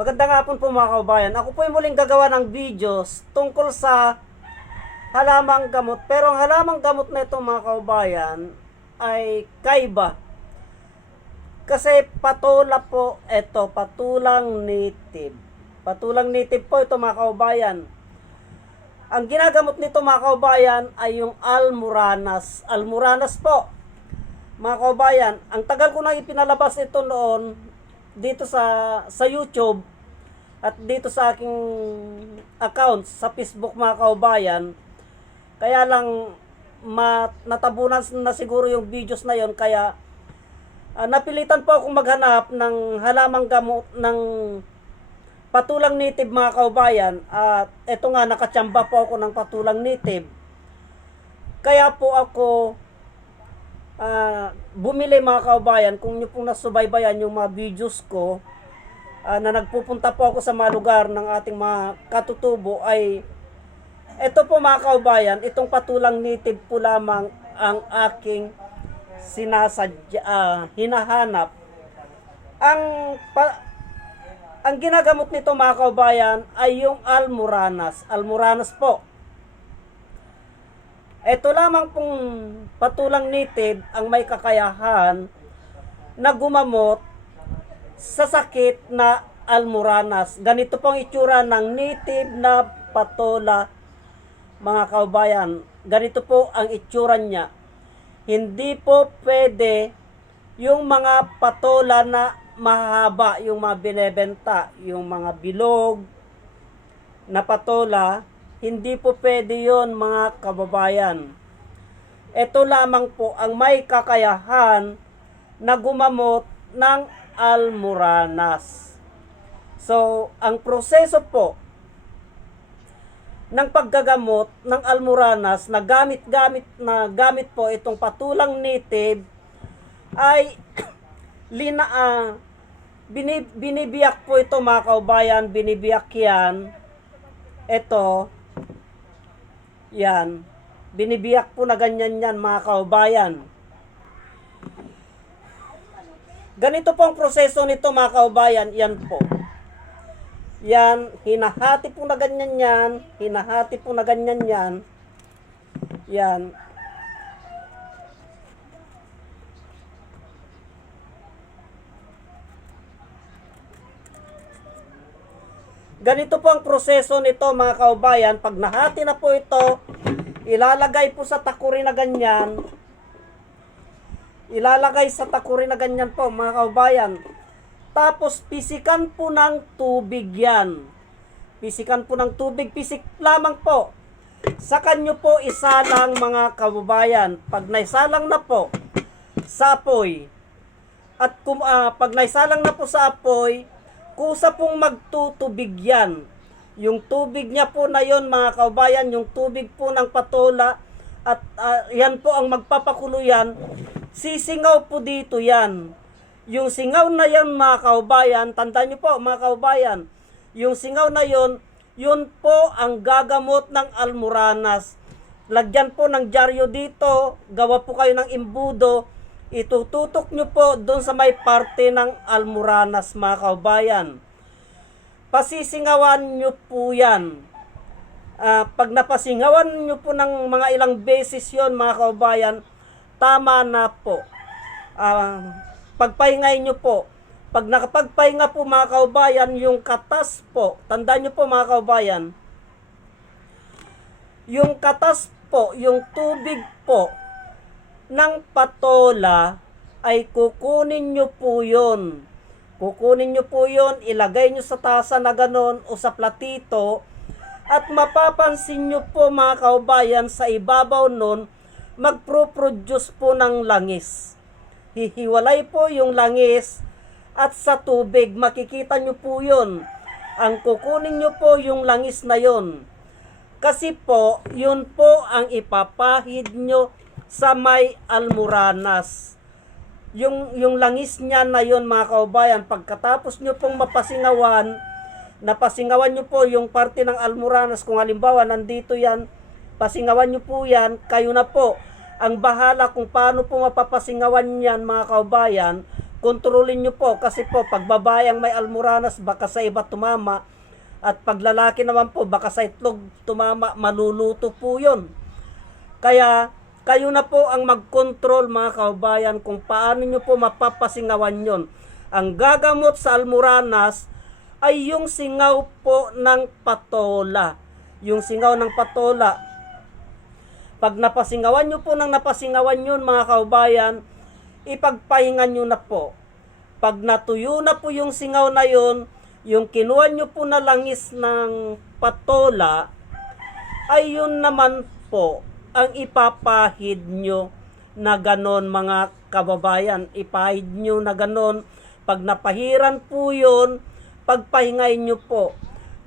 Magandang hapon po mga kaubayan. Ako po ay muling gagawa ng videos tungkol sa halamang gamot. Pero ang halamang gamot na ito mga kaubayan ay kaiba. Kasi patola po ito, patulang native. Patulang native po ito mga kaubayan. Ang ginagamot nito mga kaubayan ay yung almoranas. Almoranas po mga kaubayan. Ang tagal ko na ipinalabas ito noon dito sa YouTube at dito sa aking account sa Facebook mga kaubayan. Kaya lang natabunan na siguro yung videos na yon, kaya napilitan po akong maghanap ng halamang gamot ng patulang native mga kaubayan. At eto nga, nakachamba po ako ng patulang native. Kaya po ako bumili mga kaubayan. Kung nyo pong nasubaybayan yung mga videos ko na nagpupunta po ako sa mga lugar ng ating mga katutubo, ay ito po mga kaubayan, itong patulang native po lamang ang aking hinahanap. Ang ginagamot nito mga kaubayan ay yung almoranas. Almoranas po. Ito lamang pong patulang native ang may kakayahan na gumamot sa sakit na almoranas. Ganito pong itsura ng native na patola mga kaubayan. Ganito po ang itsura niya. Hindi po pwede yung mga patola na mahaba, yung mga binebenta, yung mga bilog na patola. Hindi po pwede yon mga kababayan. Ito lamang po ang may kakayahan na gumamot ng almoranas. So, ang proseso po ng paggagamot ng almoranas na gamit po itong patulang native ay binibiyak po ito mga kaubayan. Binibiyak yan. Ito. Yan. Binibiyak po na ganyan yan mga kaubayan. Ganito po ang proseso nito mga kaubayan. Yan po. Yan. Hinahati po na ganyan yan. Hinahati po na ganyan yan. Yan. Ganito po ang proseso nito mga kaubayan. Pag nahati na po ito, ilalagay po sa takuri na ganyan. Ilalagay sa takuri na ganyan po mga kaubayan. Tapos pisikan po ng tubig yan. Pisikan po ng tubig. Pisik lamang po. Saka nyo po isalang mga kaubayan. Pag naisalang na po sa apoy, at pag naisalang na po sa apoy, kusa pong magtutubig yan. Yung tubig niya po na yon mga kaubayan, yung tubig po ng patola, at yan po ang magpapakulo yan. Sisingaw po dito yan. Yung singaw na yan mga kaubayan, tandaan nyo po mga kaubayan, yung singaw na yon, yun po ang gagamot ng almoranas. Lagyan po ng dyaryo dito, gawa po kayo ng imbudo, itututok nyo po doon sa may parte ng almoranas mga kaubayan. Pasisingawan nyo po yan. Pag napasingawan nyo po ng mga ilang beses yon mga kaubayan, tama na po. Pagpahingay nyo po. Pag nakapagpahinga po mga kaubayan, yung katas po, tandaan nyo po mga kaubayan, yung katas po, yung tubig po ng patola ay kukunin nyo po yun. Kukunin nyo po yun, ilagay nyo sa tasa na ganon o sa platito, at mapapansin nyo po mga kaubayan, sa ibabaw nun, magproproduce po ng langis. Hihiwalay po yung langis at sa tubig, makikita nyo po yun. Ang kukunin nyo po yung langis na yun. Kasi po, yun po ang ipapahid nyo sa may almoranas. Yung langis niya na yon mga kaubayan, pagkatapos nyo pong napasingawan nyo po yung parte ng almoranas, kung halimbawa nandito yan, pasingawan nyo po yan, kayo na po ang bahala kung paano po mapapasingawan yan mga kaubayan. kontrolin nyo po kasi po pag babayang may almoranas baka sa iba tumama at pag lalaki naman po baka sa itlog tumama, maluluto po yun. Kaya kayo na po ang mag-control mga kababayan kung paano nyo po mapapasingawan yon. Ang gagamot sa almoranas ay yung singaw po ng patola. Yung singaw ng patola. Pag napasingawan nyo po ng napasingawan yun mga kababayan, ipagpahingan nyo na po. Pag natuyo na po yung singaw na yun, yung kinuha nyo po na langis ng patola, ay yun naman po ang ipapahid nyo na ganon mga kababayan. Ipahid nyo na ganon. Pag napahiran po yun, pagpahingayin nyo po.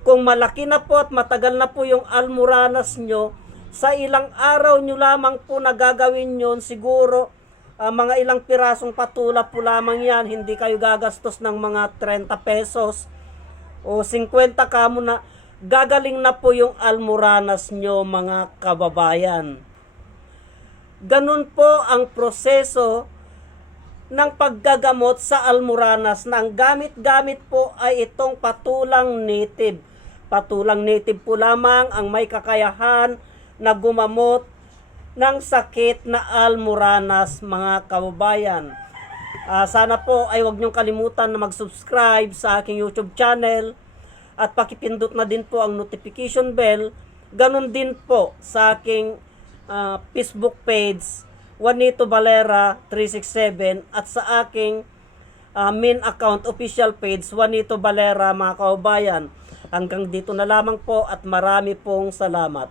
Kung malaki na po at matagal na po yung almoranas nyo, sa ilang araw nyo lamang po nagagawin yun, siguro mga ilang pirasong patula po lamang yan, hindi kayo gagastos ng mga 30 pesos o 50 kamo na, gagaling na po yung almoranas nyo mga kababayan. Ganun po ang proseso ng paggagamot sa almoranas na ang gamit-gamit po ay itong patulang native. Patulang native po lamang ang may kakayahan na gumamot ng sakit na almoranas mga kababayan. Sana po ay huwag niyong kalimutan na mag-subscribe sa aking YouTube channel at pakipindot na din po ang notification bell. Ganon din po sa aking Facebook page Juanito Valera 367 at sa aking main account official page Juanito Valera mga kababayan. Hanggang dito na lamang po at marami pong salamat.